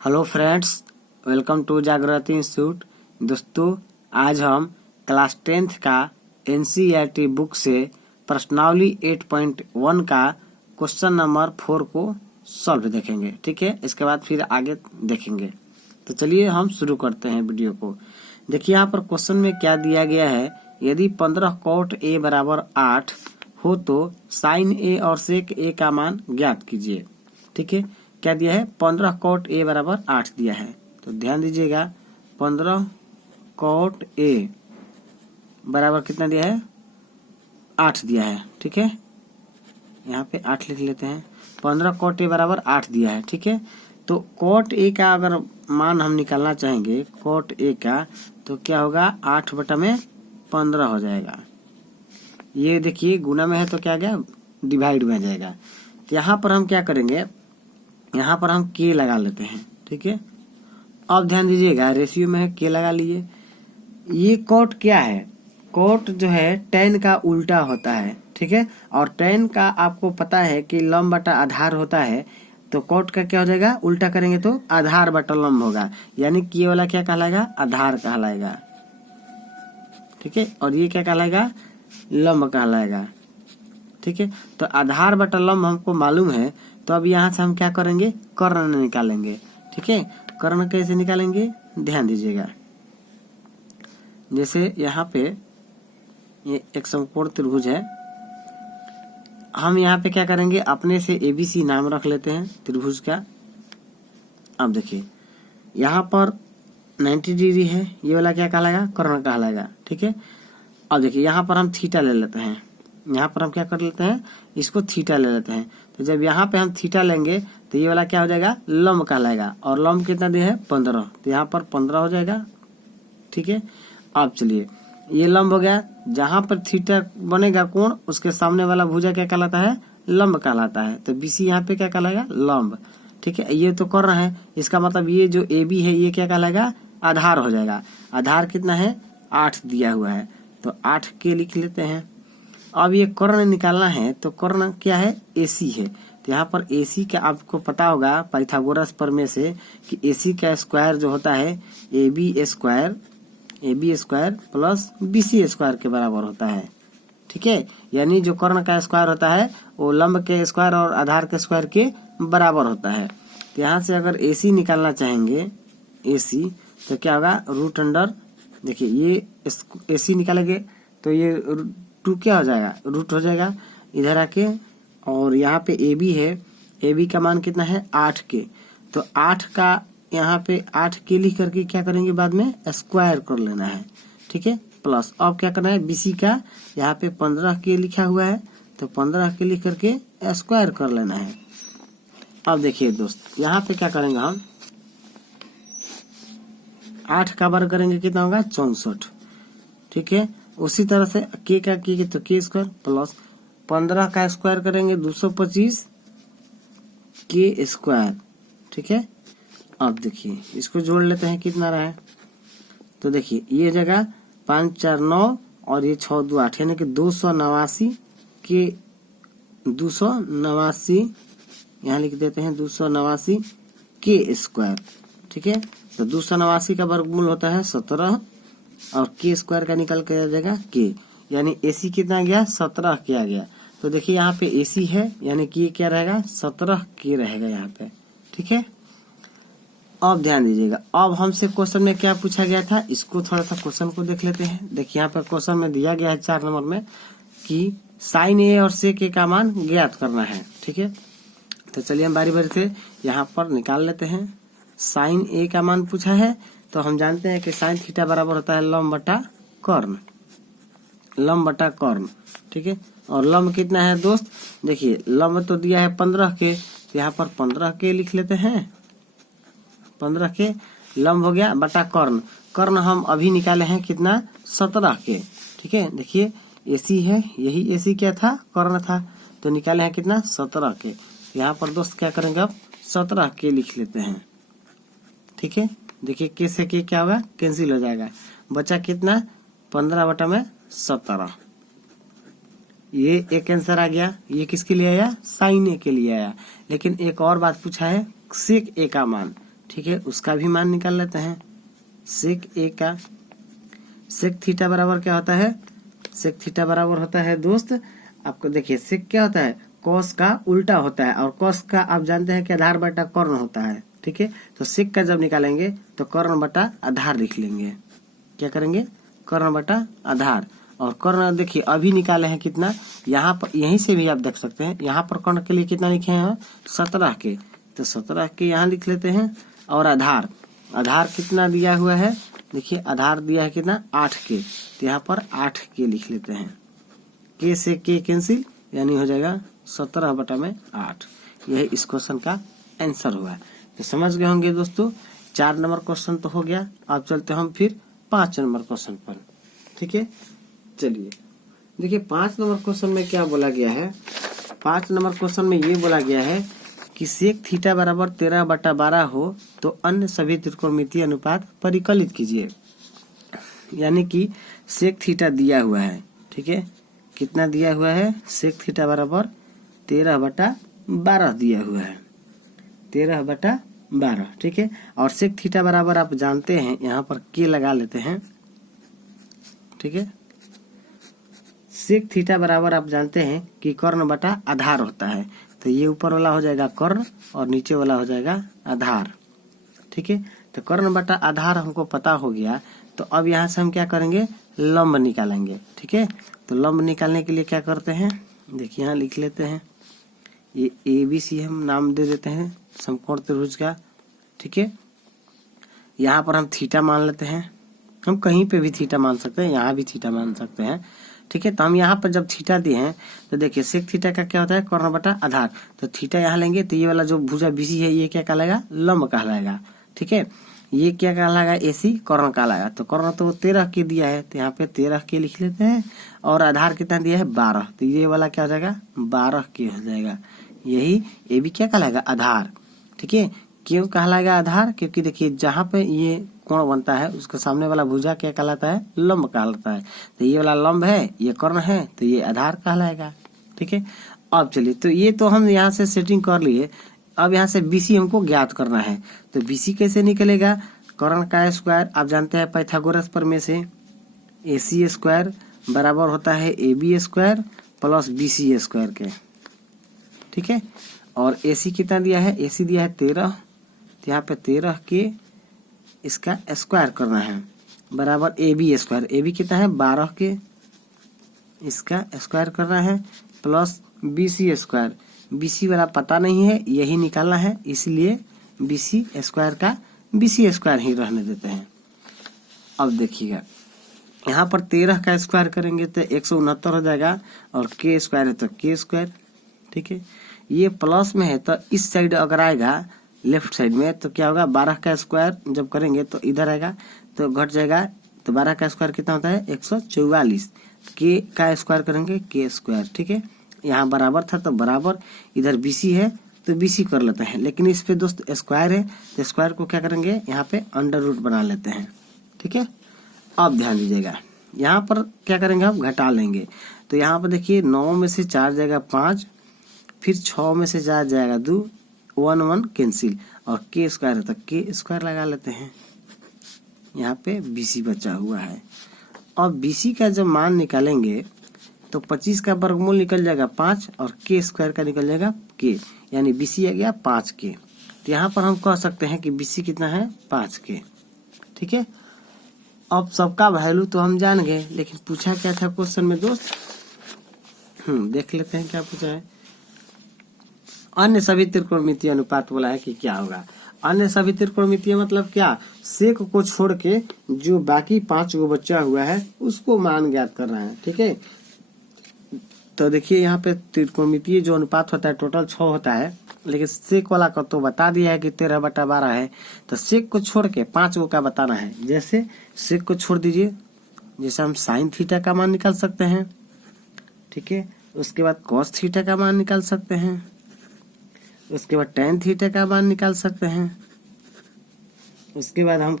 Hello friends, welcome to जागृति institute. दोस्तों, आज हम क्लास 10th का एनसीईआरटी बुक से प्रश्नावली 8.1 का क्वेश्चन नंबर 4 को सॉल्व देखेंगे। ठीक है, इसके बाद फिर आगे देखेंगे। तो चलिए हम शुरू करते हैं वीडियो को। देखिए यहाँ पर क्वेश्चन में क्या दिया गया है। यदि 15 cot a बराबर 8 हो तो साइन a और सेक a का मान ज्ञात कीजिए। ठीक है, क्या दिया है? 15 cot a बराबर 8 दिया है। तो ध्यान दीजिएगा, 15 cot a बराबर कितना दिया है? 8 दिया है। ठीक है, यहाँ पे 8 लिख लेते हैं। 15 cot a बराबर 8 दिया है। ठीक है, तो cot a का अगर मान हम निकालना चाहेंगे, cot a का, तो क्या होगा? 8/15 हो जाएगा। ये देखिए गुना में है तो क्या गया? डिवाइड में जाएगा। तो यहाँ पर हम क्या करेंगे, यहाँ पर हम के लगा लेते हैं। ठीक है, अब ध्यान दीजिएगा, रेशियो में है के लगा लीजिए। ये कोट क्या है? कोट जो है tan का उल्टा होता है। ठीक है, और tan का आपको पता है कि लंब बटा आधार होता है। तो कोट का क्या हो जाएगा? उल्टा करेंगे तो आधार बटा लंब होगा, यानी कि ये वाला क्या कहलाएगा? आधार कहलाएगा। ठीक है, और ये क्या कहलाएगा? लंब कहलाएगा। ठीक है, तो आधार बटा लंब हमको मालूम है। तो अब यहाँ से हम क्या करेंगे? कर्ण निकालेंगे। ठीक है, कर्ण कैसे निकालेंगे? ध्यान दीजिएगा। जैसे यहाँ पे ये एक समकोण त्रिभुज है, हम यहाँ पे क्या करेंगे? अपने से एबीसी नाम रख लेते हैं त्रिभुज का। अब देखिए यहाँ पर 90 डिग्री है, ये वाला क्या कहलाएगा? कर्ण कहलाएगा। ठीक है, अब देखिए यहाँ पर हम थीटा ले लेते हैं। यहाँ पर हम क्या कर लेते हैं? इसको थीटा ले लेते हैं। तो जब यहाँ पे हम थीटा लेंगे तो ये वाला क्या हो जाएगा? लंब कहलाएगा। और लंब कितना दिया है? 15। तो यहाँ पर 15 हो जाएगा। ठीक है, अब चलिए ये लंब हो गया। जहां पर थीटा बनेगा कोण, उसके सामने वाला भुजा क्या कहलाता है? लंब कहलाता है। तो बीसी यहाँ पे क्या कहलाएगा? लंब। ठीक है, ये तो कर्ण है, इसका मतलब ये जो ए बी है ये क्या कहलाएगा? आधार हो जाएगा। आधार कितना है? 8 दिया हुआ है, तो 8 के लिख लेते हैं। अब ये कर्ण निकालना है, तो कर्ण क्या है? एसी है। तो यहाँ पर एसी का आपको पता होगा पाइथागोरस प्रमेय से कि एसी का स्क्वायर जो होता है A B square plus BC square के बराबर होता है। ठीक है, यानी जो कर्ण का स्क्वायर होता है वो लंब के स्क्वायर और आधार के स्क्वायर के बराबर होता है। तो यहाँ से अगर एसी निकालना चाहेंगे, एसी, तो क्या होगा? रूट अंडर, देखिए ये एसी निकालेंगे तो ये 2 क्या हो जाएगा? रूट हो जाएगा इधर आके। और यहाँ पे ए बी है, ए बी का मान कितना है? 8 के। तो 8 का यहाँ पे 8 के लिख करके क्या करेंगे? बाद में स्क्वायर कर लेना है। ठीक है, प्लस अब क्या करना है? बीसी का यहाँ पे 15 के लिखा हुआ है, तो 15 के लिख करके स्क्वायर कर लेना है। अब देखिए दोस्त, यहाँ पे क्या करेंगे हम? 8 का वर्ग करेंगे, कितना होगा? 64। ठीक है, उसी तरह से के का के तो के स्क्वायर प्लस 15 का स्क्वायर करेंगे 225 के स्क्वायर। ठीक है, अब देखिए इसको जोड़ लेते हैं, कितना रहा है? तो देखिए ये जगह 5 4 9 और ये 6 2 8, यानी कि 289 के 289 यहाँ लिख देते हैं 289 के स्क्वायर। ठीक है, तो 289 का वर्गमूल होता है 17 और के स्क्वायर का निकल के आ जाएगा के, यानी एसी कितना गया? 17 के आ गया। तो देखिए यहाँ पे एसी है, यानी कि ये क्या रहेगा? 17 के रहेगा यहाँ पे। ठीक है, अब ध्यान दीजिएगा, अब हमसे क्वेश्चन में क्या पूछा गया था, इसको थोड़ा सा क्वेश्चन को देख लेते हैं। देखिए यहाँ पर क्वेश्चन में दिया गया है 4 नंबर में कि साइन ए और सेक ए का मान ज्ञात करना है। ठीक है, तो चलिए हम बारी बारी से यहाँ पर निकाल लेते हैं। साइन ए का मान पूछा है, तो हम जानते हैं कि साइन थीटा बराबर होता है लंब बटा कर्ण, लंब बटा कर्ण। ठीक है, और लंब कितना है दोस्त? देखिए लंब तो दिया है 15 के, तो यहाँ पर 15 के लिख लेते हैं। 15 के लंब हो गया बटा कर्ण। कर्ण हम अभी निकाले हैं कितना? 17 के। ठीक है, देखिए एसी है, यही एसी क्या था? कर्ण था। तो निकाले हैं कितना? 17 के। यहाँ पर दोस्त क्या करेंगे? अब 17 के लिख लेते हैं। ठीक है, देखिए के से के क्या होगा? कैंसिल हो जाएगा, बचा कितना? 15/17। ये एक आंसर आ गया। ये किसके लिए आया? साइन ए के लिए आया। लेकिन एक और बात पूछा है, सेक ए का मान। ठीक है, उसका भी मान निकाल लेते हैं। सेक ए का सेक थीटा बराबर क्या होता है, सेक थीटा बराबर होता है दोस्त, आपको देखिए सेक क्या होता है, कॉस का उल्टा होता है, और कॉस का आप जानते हैं कि आधार बटा कर्ण होता है। ठीक है, तो सेक का जब निकालेंगे तो कर्ण बटा आधार लिख लेंगे। क्या करेंगे, कर्ण बटा आधार। और कर्ण देखिए अभी निकाले हैं कितना, यहाँ पर यहीं से भी आप देख सकते हैं, यहाँ पर कर्ण के लिए कितना लिखे हैं 17 के, तो 17 के यहाँ लिख लेते हैं। और आधार, आधार कितना दिया हुआ है, देखिए आधार दिया है कितना 8 के, तो यहाँ पर 8 के लिख लेते हैं। के से के कैंसिल, यानी हो जाएगा 17 बटा में 8। यह इस क्वेश्चन का आंसर हुआ। तो समझ गए होंगे दोस्तों, 4 नंबर क्वेश्चन तो हो गया। अब चलते हम फिर 5 नंबर क्वेश्चन पर। ठीक है, चलिए देखिए 5 नंबर क्वेश्चन में क्या बोला गया है। 5 नंबर क्वेश्चन में ये बोला गया है कि सेक थीटा बराबर 13/12 हो तो अन्य सभी त्रिकोणमितीय अनुपात परिकलित कीजिए। यानी कि सेक थीटा दिया हुआ है, ठीक है, कितना दिया हुआ है, सेक थीटा बराबर 13/12 दिया हुआ है, 13/12। ठीक है, और सेक थीटा बराबर आप जानते हैं, यहाँ पर के लगा लेते हैं। ठीक है, सेक थीटा बराबर आप जानते हैं कि कर्ण बटा आधार होता है, तो ये ऊपर वाला हो जाएगा कर्ण और नीचे वाला हो जाएगा आधार। ठीक है, तो कर्ण बटा आधार हमको पता हो गया, तो अब यहाँ से हम क्या करेंगे, लंब निकालेंगे। ठीक है, तो लंब निकालने के लिए क्या करते हैं, देखिए यहाँ लिख लेते हैं, ये ABC हम नाम दे देते हैं समकोण त्रिभुज का। ठीक है, यहाँ पर हम थीटा मान लेते हैं, हम कहीं पे भी थीटा मान सकते हैं, यहाँ भी थीटा मान सकते हैं। ठीक है, तो हम यहाँ पर जब थीटा दिए हैं तो देखिए सेक थीटा का क्या होता है, कर्ण बटा आधार, तो थीटा यहाँ लेंगे तो ये वाला जो भुजा BC है ये क्या कहलाएगा, लंब कहलाएगा। ठीक है, ये क्या कहलाएगा, AC कर्ण कहलाएगा। तो कर्ण तो 13 के दिया है, तो यहाँ पे 13 के लिख लेते हैं, और आधार कितना दिया है 12, तो ये वाला क्या हो जाएगा 12 के हो जाएगा। यही AB क्या कहलाएगा, आधार। ठीक है, क्यों कहलाएगा आधार, क्योंकि देखिए जहाँ पे ये कोण बनता है उसके सामने वाला भुजा क्या कहलाता है, लंब कहलाता है। तो ये वाला लंब है, ये कर्ण है, तो ये आधार कहलाएगा। ठीक है, अब चलिए, तो ये तो हम यहाँ से सेटिंग कर लिए। अब यहाँ से BC हमको ज्ञात करना है, तो BC कैसे निकलेगा, कर्ण का स्क्वायर आप जानते हैं पाइथागोरस प्रमेय से, AC स्क्वायर बराबर होता है AB square plus BC square के। ठीक है, और AC कितना दिया है, AC दिया है 13, तो यहाँ पे 13 के इसका स्क्वायर करना है बराबर AB स्क्वायर, AB कितना है 12 के, इसका स्क्वायर करना है प्लस BC स्क्वायर, BC वाला पता नहीं है, यही निकालना है, इसलिए BC स्क्वायर का BC स्क्वायर ही रहने देते हैं। अब देखिएगा यहाँ पर 13 का स्क्वायर करेंगे तो 169 हो जाएगा, और के स्क्वायर है तो के स्क्वायर। ठीक है, ये प्लस में है तो इस साइड अगर आएगा लेफ्ट साइड में तो क्या होगा, 12 का स्क्वायर जब करेंगे तो इधर आएगा तो घट जाएगा, तो 12 का स्क्वायर कितना होता है 144, के का स्क्वायर करेंगे के स्क्वायर। ठीक है, यहाँ बराबर था तो बराबर, इधर BC है तो BC कर लेते हैं, लेकिन इस पे दोस्त स्क्वायर है तो स्क्वायर को क्या करेंगे, यहाँ पे अंडर रूट बना लेते हैं। ठीक है, अब ध्यान दीजिएगा यहाँ पर क्या करेंगे, हम घटा लेंगे, तो यहाँ पर देखिए 9 में से 4 जाएगा 5, फिर 6 में से 4 जाएगा 2, 1 1 कैंसिल, और के स्क्वायर है तो के स्क्वायर लगा लेते हैं। यहाँ पे BC बचा हुआ है। अब BC का जब मान निकालेंगे तो 25 का वर्गमूल निकल जाएगा 5, और के स्क्वायर का निकल जाएगा के, यानी BC आ गया 5 के। तो यहाँ पर हम कह सकते हैं कि BC कितना है 5 के। ठीक है, अब सबका वैल्यू तो हम जान गए, लेकिन पूछा क्या था क्वेश्चन में दोस्त, देख लेते हैं क्या पूछा है। अन्य सभी त्रिकोणमितीय अनुपात बोला है कि क्या होगा। अन्य सभी त्रिकोणमितीय मतलब क्या, सेक को छोड़ के जो बाकी 5 गो बचा हुआ है उसको मान ज्ञात कर रहे हैं। ठीक है, तो देखिए यहाँ पे त्रिकोणमितीय जो अनुपात होता है टोटल 6 होता है, लेकिन सेक वाला का तो बता दिया है कि 13/12 है, तो सेक को छोड़ के 5 गो का बताना है। जैसे सेक को छोड़ दीजिए, जैसे हम साइन थीटा का मान निकाल सकते हैं। ठीक है, उसके बाद कॉस थीटा का मान निकाल सकते हैं, उसके बाद टेन थीटा का मान निकाल सकते हैं, उसके बाद हम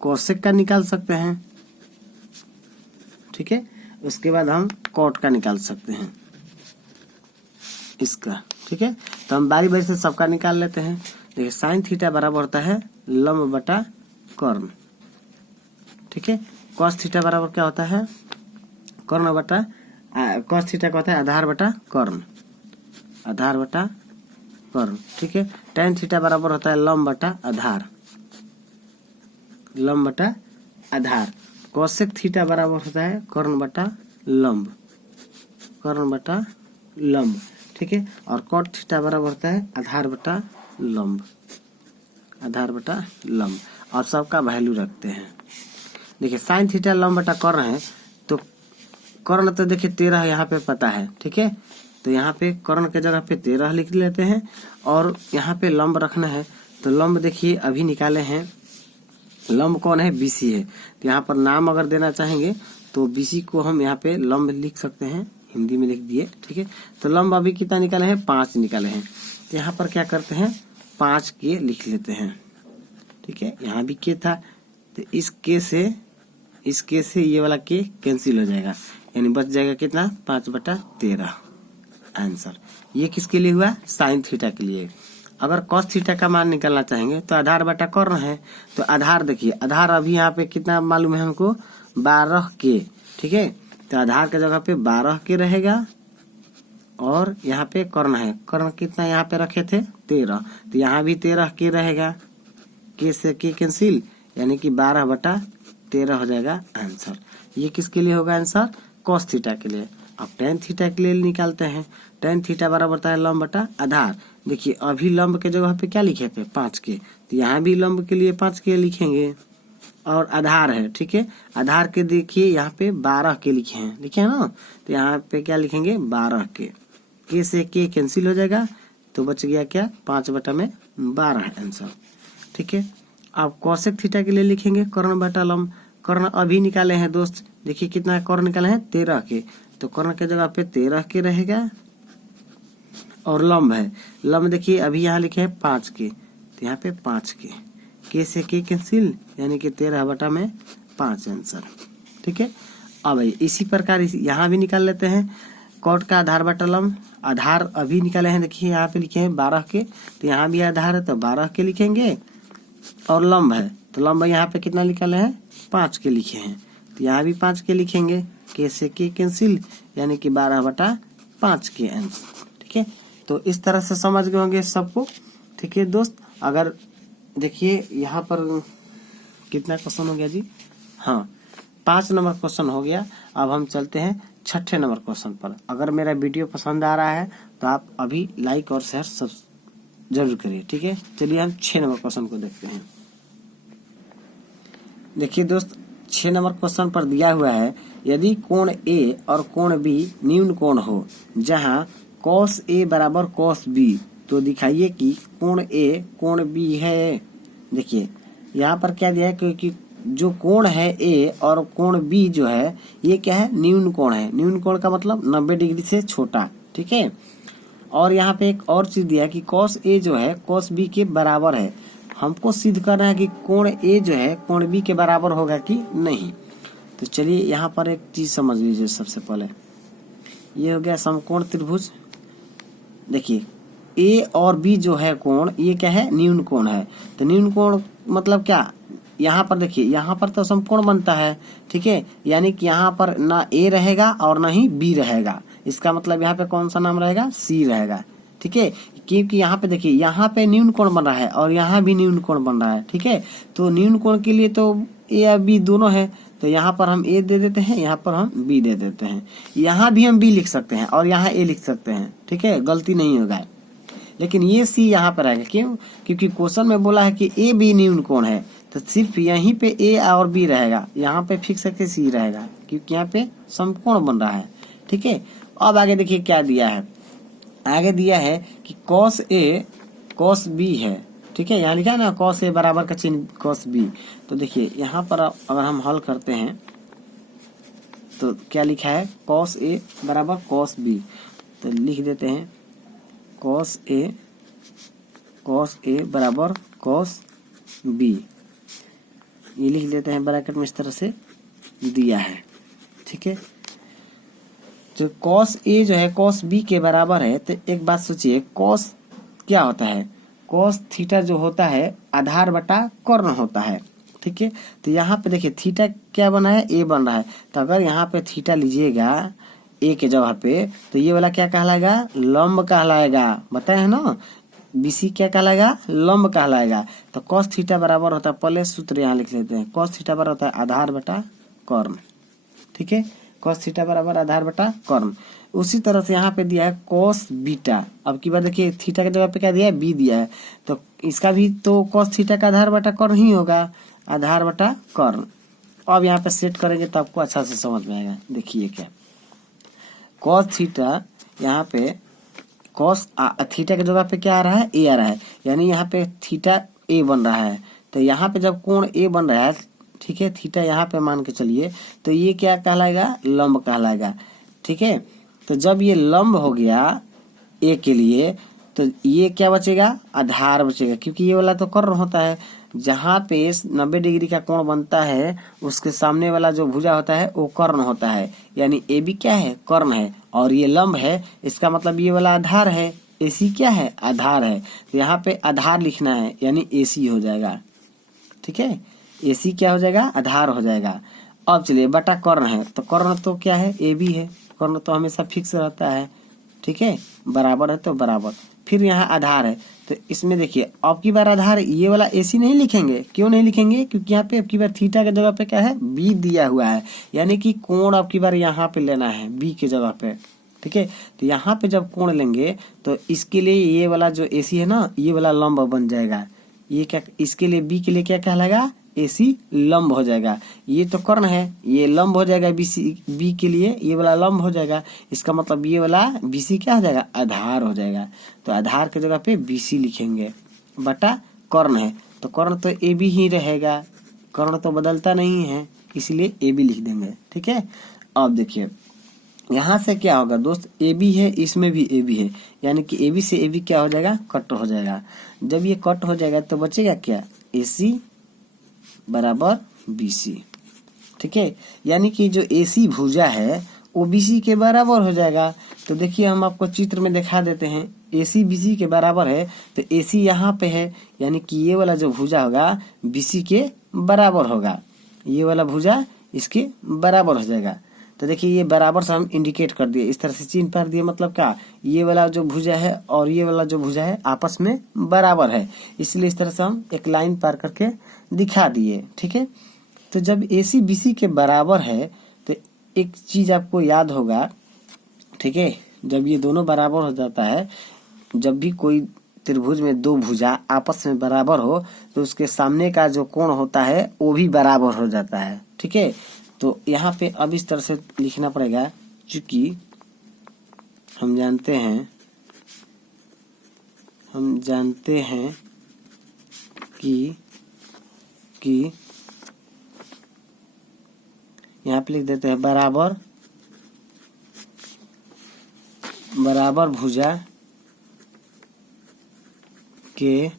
कोसेक का निकाल सकते हैं। ठीक है, उसके बाद हम कॉट का निकाल सकते हैं इसका। ठीक है, तो हम बारी बारी से सबका निकाल लेते हैं। देखिए साइन थीटा बराबर होता है लंब बटा कर्ण, ठीक है। कॉस थीटा बराबर क्या होता है, कर्ण बटा कॉस थीटा का होता है आधार बटा कर्ण, आधार बटा कर्ण, ठीक है। टेन थीटा बराबर होता है लंब बटा आधार, लंब बटा आधार। कोसेक थीटा बराबर होता है कर्ण बटा लंब, कर्ण बटा लंब, ठीक है। और कॉट थीटा बराबर होता है आधार बटा लंब, आधार बटा लंब। और सबका वैल्यू रखते हैं। देखिए साइन थीटा लंब बटा कर्ण है, तो कर्ण तो देखिए 13 यहाँ पे पता है, ठीक है। तो यहाँ पे कर्ण के जगह पे 13 लिख लेते हैं और यहाँ पे लंब रखना है। तो लंब देखिए अभी निकाले हैं, लंब कौन है, बीसी है। तो यहाँ पर नाम अगर देना चाहेंगे तो बीसी को हम यहाँ पे लंब लिख सकते हैं, हिंदी में लिख दिए, ठीक है। तो लंब अभी कितना निकाले हैं, 5 निकाले हैं। तो यहाँ पर क्या करते हैं, 5 के लिख लेते हैं, ठीक है। यहाँ भी के था, तो इस के से ये वाला के कैंसिल हो जाएगा, यानी बच जाएगा कितना, 5/13 आंसर। ये किसके लिए हुआ, साइन थीटा के लिए। अगर कॉस थीटा का मान निकालना चाहेंगे तो आधार बटा कर्ण है, तो आधार देखिए, आधार अभी यहाँ पे कितना मालूम है हमको, 12 के, ठीक है। तो आधार के जगह पे 12 के रहेगा और यहाँ पे कर्ण है, कर्ण कितना यहाँ पे रखे थे, 13, तो यहाँ भी 13 के रहेगा, के से के कैंसिल, यानी कि 12/13 हो जाएगा आंसर। ये किसके लिए होगा आंसर, कॉस थीटा के लिए। अब टेन थीटा के लिए निकालते हैं। टेन थीटा बराबर होता है लंब बटा आधार। देखिए अभी लंब के जगह पे क्या लिखे थे, 5 के, तो यहाँ भी लंब के लिए 5 के लिखेंगे और आधार है, ठीक है। आधार के देखिए यहाँ पे 12 के लिखे हैं, लिखे हैं ना, तो यहाँ पे क्या लिखेंगे, 12 के से के कैंसिल हो जाएगा, तो बच गया क्या, 5/12 आंसर, ठीक है। अब कोसेक थीटा के लिए लिखेंगे कर्ण बटा लंब। कर्ण अभी निकाले हैं दोस्त, देखिए कितना कर्ण निकाले हैं, 13 के, तो कर्ण के जगह पे 13 के रहेगा और लंब है, लंब देखिए अभी यहाँ लिखे हैं 5 के, तो यहाँ पे 5 के से के कैंसिल, यानी कि 13/5 आंसर, ठीक है। अब इसी प्रकार यहाँ भी निकाल लेते हैं कॉट का आधार बटा लंब। आधार अभी निकाले हैं, देखिए यहाँ पे लिखे हैं 12 के, तो यहाँ भी आधार है तो 12 के लिखेंगे और लंब है, तो लंब यहाँ पे कितना निकाले हैं, 5 के लिखे हैं, तो यहाँ भी 5 के लिखेंगे, के से के कैंसिल, यानी कि 12/5 के आंसर, ठीक है। तो इस तरह से समझ गए होंगे सबको, ठीक है दोस्त। अगर देखिए यहाँ पर कितना क्वेश्चन हो गया जी, हाँ 5 नंबर क्वेश्चन हो गया। अब हम चलते हैं 6ठे नंबर क्वेश्चन पर। अगर मेरा वीडियो पसंद आ रहा है तो आप अभी लाइक और शेयर सब जरूर करिए, ठीक है। चलिए हम 6 नंबर क्वेश्चन को देखते हैं। देखिए दोस्त 6 नंबर क्वेश्चन पर दिया हुआ है, यदि कोण ए और कोण बी न्यून कोण हो जहां cos A बराबर cos B, तो दिखाइए कि कोण A कोण B है। देखिए यहाँ पर क्या दिया है, क्योंकि जो कोण है A और कोण B जो है ये क्या है, न्यून कोण है। न्यून कोण का मतलब 90 डिग्री से छोटा, ठीक है। और यहाँ पे एक और चीज दिया है कि cos A जो है cos B के बराबर है। हमको सिद्ध करना है कि कोण A जो है कोण B के बराबर होगा कि नहीं। तो चलिए यहाँ पर एक चीज समझ लीजिए। सबसे पहले ये हो गया समकोण त्रिभुज। देखिए A और B जो है कोण, ये क्या है, न्यून कोण है। तो न्यून कोण मतलब क्या, यहाँ पर देखिए यहाँ पर तो समकोण बनता है, ठीक है। यानी कि यहाँ पर ना A रहेगा और ना ही B रहेगा। इसका मतलब यहाँ पे कौन सा नाम रहेगा, C रहेगा, ठीक है। क्योंकि यहाँ पे देखिए यहाँ पे न्यून कोण बन रहा है और यहाँ भी न्यून कोण बन रहा है, ठीक है। तो न्यून कोण के लिए तो A या B दोनों है, तो यहाँ पर हम A दे देते हैं, यहाँ पर हम B दे देते हैं। यहाँ भी हम B लिख सकते हैं और यहाँ A लिख सकते हैं, ठीक है, गलती नहीं होगा। लेकिन ये C यहाँ पर आएगा, क्यों, क्योंकि क्वेश्चन में बोला है कि A B न्यून कोण है, तो सिर्फ यहीं पे A और B रहेगा, यहाँ पे फिक्स करके C रहेगा, क्योंकि यहाँ पे समकोण बन रहा है, ठीक है। अब आगे देखिए क्या दिया है, आगे दिया है कि cos A cos B है, ठीक है। यहाँ लिखा है ना cos A बराबर का चिन्ह cos B। तो देखिए यहाँ पर अगर हम हल करते हैं तो क्या लिखा है, cos A बराबर cos B, तो लिख देते हैं cos A बराबर cos B, ये लिख देते हैं ब्रैकेट में, इस तरह से दिया है, ठीक है। जो cos A जो है cos B के बराबर है, तो एक बात सोचिए cos क्या होता है, cos थीटा जो होता है आधार बटा कर्ण होता है। ठीक है, तो यहाँ पे देखिए थीटा क्या बना है, a बन रहा है। तो अगर यहाँ पे थीटा लीजिएगा a के जगह पे, तो ये वाला क्या कहलाएगा, लंब कहलाएगा। बताए है ना, BC क्या कहलाएगा, लंब कहलाएगा। तो cos थीटा बराबर होता है, पहले सूत्र यहाँ लिख लेते हैं, cos थीटा बराबर होता है आधार बटा कर्ण। ठीक है, cos थीटा बराबर आधार बटा कर्ण। उसी तरह से यहाँ पे दिया है cos बीटा। अब की बार देखिए थीटा के जगह पे क्या दिया है, b दिया है, तो इसका भी तो cos थीटा का आधार बटा कर्ण ही होगा, आधार बटा कर्ण। अब यहाँ पे सेट करेंगे तो आपको अच्छा से समझ में आएगा। देखिए क्या cos थीटा, यहाँ पे cos थीटा के जगह पे क्या आ रहा है, a आ रहा है, यानी यहाँ पे थीटा a बन रहा है। तो यहाँ पे जब कोण a बन रहा है, ठीक है, थीटा यहाँ पे मान के चलिए, तो ये क्या कहलाएगा, लंब कहलाएगा। ठीक है, तो जब ये लंब हो गया a के लिए, तो ये क्या बचेगा, आधार बचेगा, क्योंकि ये वाला तो कर्ण होता है। जहाँ पे 90 डिग्री का कोण बनता है उसके सामने वाला जो भुजा होता है वो कर्ण होता है, यानी ए बी क्या है, कर्ण है, और ये लंब है, इसका मतलब ये वाला आधार है, AC क्या है, आधार है। तो यहाँ पे आधार लिखना है, यानी AC हो जाएगा। ठीक है, AC क्या हो जाएगा, आधार हो जाएगा। अब चलिए बटा कर्ण है, तो कर्ण तो क्या है, AB है, कर्ण तो हमेशा फिक्स रहता है। ठीक है, बराबर है तो बराबर, फिर यहाँ आधार है, तो इसमें देखिए अब की बार आधार ये वाला AC नहीं लिखेंगे। क्यों नहीं लिखेंगे, क्योंकि यहाँ पे अब की बार थीटा के जगह पे क्या है, B दिया हुआ है, यानी कि कोण अब की बार यहाँ पे लेना है B के जगह पे। ठीक है, तो यहाँ पे जब कोण लेंगे तो इसके लिए ये वाला जो AC है ना, ये वाला लंब बन जाएगा। ये क्या, इसके लिए B के लिए क्या कहलाएगा, AC लंब हो जाएगा। ये तो कर्ण है, ये लंब हो जाएगा, B के लिए ये वाला लंब हो जाएगा, इसका मतलब ये वाला BC क्या हो जाएगा, आधार हो जाएगा। तो आधार की जगह पे BC लिखेंगे, बटा कर्ण है, तो कर्ण तो AB ही रहेगा, कर्ण तो बदलता नहीं है, इसलिए AB लिख देंगे। ठीक है, अब देखिए यहाँ से क्या होगा दोस्त, AB है, इसमें भी AB है, यानी कि AB से AB क्या हो जाएगा, कट हो जाएगा। जब ये कट हो जाएगा तो बचेगा क्या, AC बराबर BC। ठीक है, यानी कि जो AC भुजा है वो BC के बराबर हो जाएगा। तो देखिए हम आपको चित्र में दिखा देते हैं, AC BC के बराबर है, तो AC यहाँ पे है, यानी कि ये वाला जो भुजा होगा BC के बराबर होगा, ये वाला भुजा इसके बराबर हो जाएगा। तो देखिए ये बराबर से हम इंडिकेट कर दिए, इस तरह से चिन्ह कर दिए, मतलब क्या, ये वाला जो भुजा है और ये वाला जो भुजा है आपस में बराबर है, इसलिए इस तरह से हम एक लाइन पार करके दिखा दिए। ठीक है, तो जब AC BC के बराबर है तो एक चीज आपको याद होगा। ठीक है, जब ये दोनों बराबर हो जाता है, जब भी कोई त्रिभुज में दो भुजा आपस में बराबर हो तो उसके सामने का जो कोण होता है वो भी बराबर हो जाता है। ठीक है, तो यहाँ पे अब इस तरह से लिखना पड़ेगा, चूंकि हम जानते हैं कि यहाँ पे लिख देते हैं बराबर भुजा के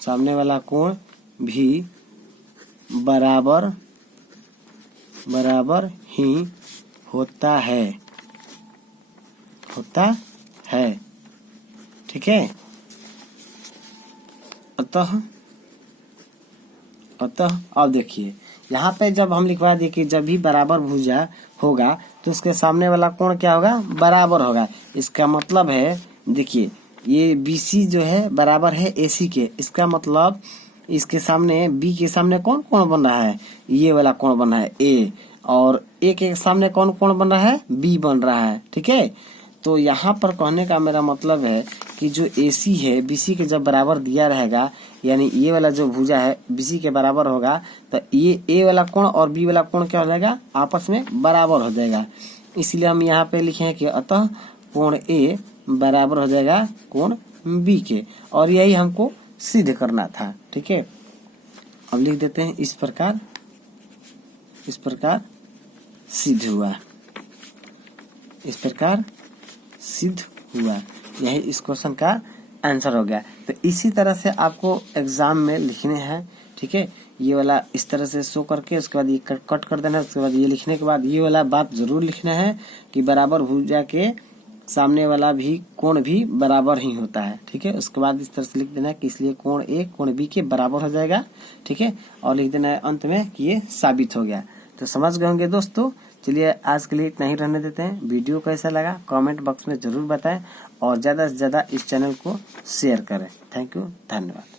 सामने वाला कोण भी बराबर ही होता है। ठीक है, अतः अब देखिए यहाँ पे जब हम लिखवा दिए कि जब भी बराबर भुजा होगा तो उसके सामने वाला कोण क्या होगा, बराबर होगा। इसका मतलब है देखिए ये BC जो है बराबर है AC के, इसका मतलब इसके सामने B के सामने कौन कोण बन रहा है, ये वाला कोण बन रहा है A, और A के सामने कौन कोण बन रहा है, B बन रहा है। ठीक है, तो यहाँ पर कहने का मेरा मतलब है कि जो AC है BC के जब बराबर दिया रहेगा, यानी ये वाला जो भुजा है BC के बराबर होगा, तो ये A वाला कोण और B वाला कोण क्या हो जाएगा, आपस में बराबर हो जाएगा। इसलिए हम यहाँ पे लिखे हैं कि अतः कोण A बराबर हो जाएगा कोण B के, और यही हमको सिद्ध करना था। ठीक है, अब लिख देते हैं इस प्रकार सिद्ध हुआ, सिद्ध हुआ, यही इस क्वेश्चन का आंसर हो गया। तो इसी तरह से आपको एग्जाम में लिखने हैं। ठीक है, ये वाला इस तरह से शो करके उसके बाद ये कट कर देना है। उसके बाद ये लिखने के बाद ये वाला बात जरूर लिखना है कि बराबर भुजा के सामने वाला भी कोण भी बराबर ही होता है। ठीक है, उसके बाद इस तरह से लिख देना है कि इसलिए कोण ए कोण बी के बराबर हो जाएगा। ठीक है, और लिख देना है अंत में कि ये साबित हो गया। तो समझ गए होंगे दोस्तों। चलिए आज के लिए इतना ही रहने देते हैं। वीडियो कैसा लगा कमेंट बॉक्स में जरूर बताएं और ज्यादा से ज्यादा इस चैनल को शेयर करें। थैंक यू, धन्यवाद।